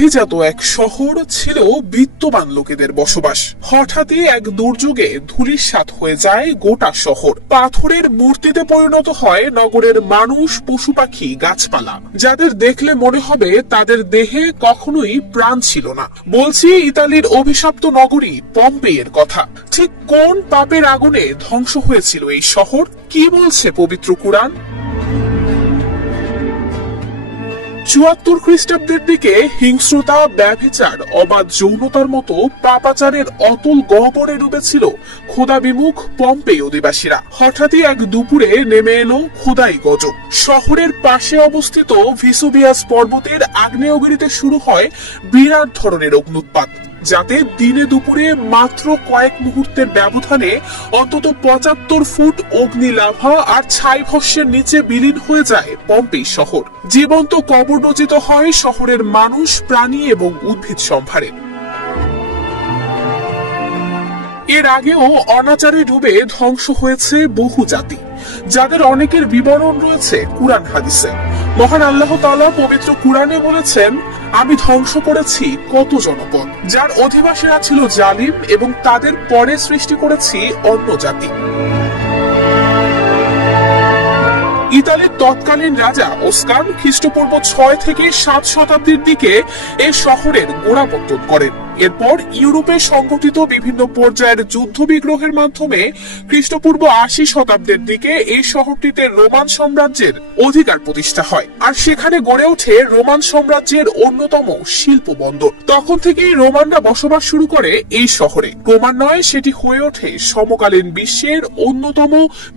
অভিজাত এক শহর ছিল বিত্তবান লোকেদের বসবাস। হঠাৎই এক দুর্যোগে ধূলিসাৎ হয়ে যায় গোটা শহর। পাথরের মূর্তিতে পরিণত হয় নগরের মানুষ, পশু পাখি, গাছপালা, যাদের দেখলে মনে হবে তাদের দেহে কখনোই প্রাণ ছিল না। বলছি ইতালির অভিশপ্ত নগরী পম্পেইয়ের কথা। ঠিক কোন পাপের আগুনে ধ্বংস হয়েছিল এই শহর? কি বলছে পবিত্র কুরআন? ৭৪ খ্রিস্টাব্দের দিকে হিংস্রতা, ব্যভিচার, অবাধ যৌনতার মতো পাপাচারের অতল গহ্বরে ডুবেছিল খোদা বিমুখ পম্পেই অধিবাসীরা। হঠাৎই এক দুপুরে নেমে এলো খোদাই গজব। শহরের পাশে অবস্থিত ভিসুভিয়াস পর্বতের আগ্নেয়গিরিতে শুরু হয় বিরাট ধরনের অগ্নুৎপাত, যাতে দিনে দুপুরে মাত্র কয়েক মুহূর্তের ব্যবধানে অন্তত ৭৫ ফুট অগ্নি লাভা আর ছাই ভস্যের নিচে বিলীন হয়ে যায় পম্পেই শহর। জীবন্ত কবর রচিত হয় শহরের মানুষ, প্রাণী এবং উদ্ভিদ সম্ভারে। এর আগেও অনাচারে ডুবে ধ্বংস হয়েছে বহু জাতি, যাদের অনেকের বিবরণ রয়েছে কুরআন হাদিসে। মহান আল্লাহ তাআলা পবিত্র কুরআনে বলেছেন, আমি ধ্বংস করেছি কত জনপদ যার অধিবাসীরা ছিল জালিম, এবং তাদের পরে সৃষ্টি করেছি অন্য জাতি। ইতালির তৎকালীন রাজা ওস্কান খ্রিস্টপূর্ব ৬ থেকে ৭ শতাব্দীর দিকে এই শহরের গোড়াপত্তন করেন। এরপর ইউরোপে সংঘটিত বিভিন্ন পর্যায়ের যুদ্ধ বিগ্রহের মাধ্যমে খ্রিস্টপূর্ব ৮০ শতাব্দীর দিকে এই শহরটিতে রোমান সাম্রাজ্যের অধিকার প্রতিষ্ঠা হয়, আর সেখানে গড়ে ওঠে রোমান সাম্রাজ্যের অন্যতম শিল্প বন্দর। তখন থেকেই রোমানরা বসবাস শুরু করে এই শহরে। ক্রমান্বয়ে সেটি হয়ে ওঠে সমকালীন বিশ্বের অন্যতম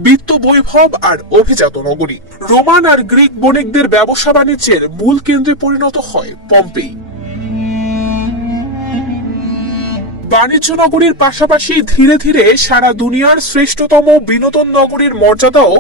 বিত্ত বৈভব আর অভিজাত নগরী। রোমান আর গ্রিক বণিকদের ব্যবসা বাণিজ্যের মূল কেন্দ্রে পরিণত হয় পম্পেই। বাণিজ্য নগরীর পাশাপাশি ধীরে ধীরে সারা দুনিয়ার শ্রেষ্ঠতম বিনোদন নগরীর মর্যাদাও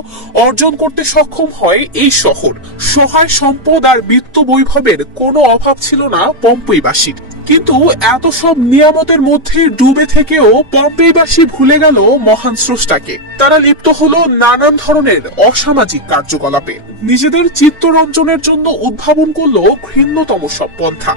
অর্জন করতে সক্ষম হয় এই শহর। সহায় সম্পদ আর বিত্ত বৈভবের কোনো অভাব ছিল না পম্পেইবাসীর। কিন্তু এত সব নিয়ামতের মধ্যে ডুবে থেকেও পম্পেইবাসী ভুলে গেল মহান স্রষ্টাকে। তারা লিপ্ত হলো নানান ধরনের অসামাজিক কার্যকলাপে। নিজেদের চিত্তরঞ্জনের জন্য উদ্ভাবন করলো ঘৃণ্যতম সব পন্থা।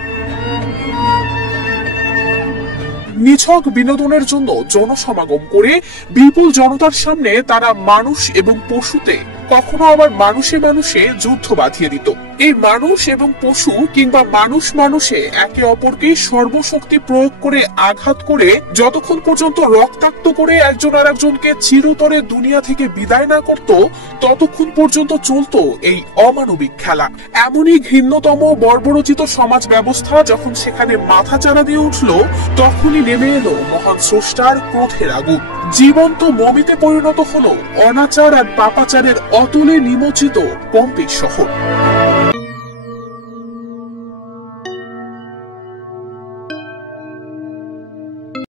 নিছক বিনোদনের জন্য জনসমাগম করে বিপুল জনতার সামনে তারা মানুষ এবং পশুতে, কখনো আবার মানুষে মানুষে যুদ্ধ বাঁধিয়ে দিত। এই মানুষ এবং পশু কিংবা মানুষ মানুষে একে অপরকে সর্বশক্তি প্রয়োগ করে আঘাত করে যতক্ষণ পর্যন্ত রক্তাক্ত করে একজন আর একজনকে চিরতরে দুনিয়া থেকে বিদায় না করত, ততক্ষণ পর্যন্ত চলতো এই অমানবিক খেলা। এমনই ঘৃণ্যতম বর্বরচিত সমাজ ব্যবস্থা যখন সেখানে মাথা চাড়া দিয়ে উঠল, তখনই নেমে এলো মহান স্রষ্টার ক্রোধের আগুন। জীবন্ত মমিতে পরিণত হলো অনাচার আর পাপাচারের অতলে নিমজ্জিত পম্পেই শহর।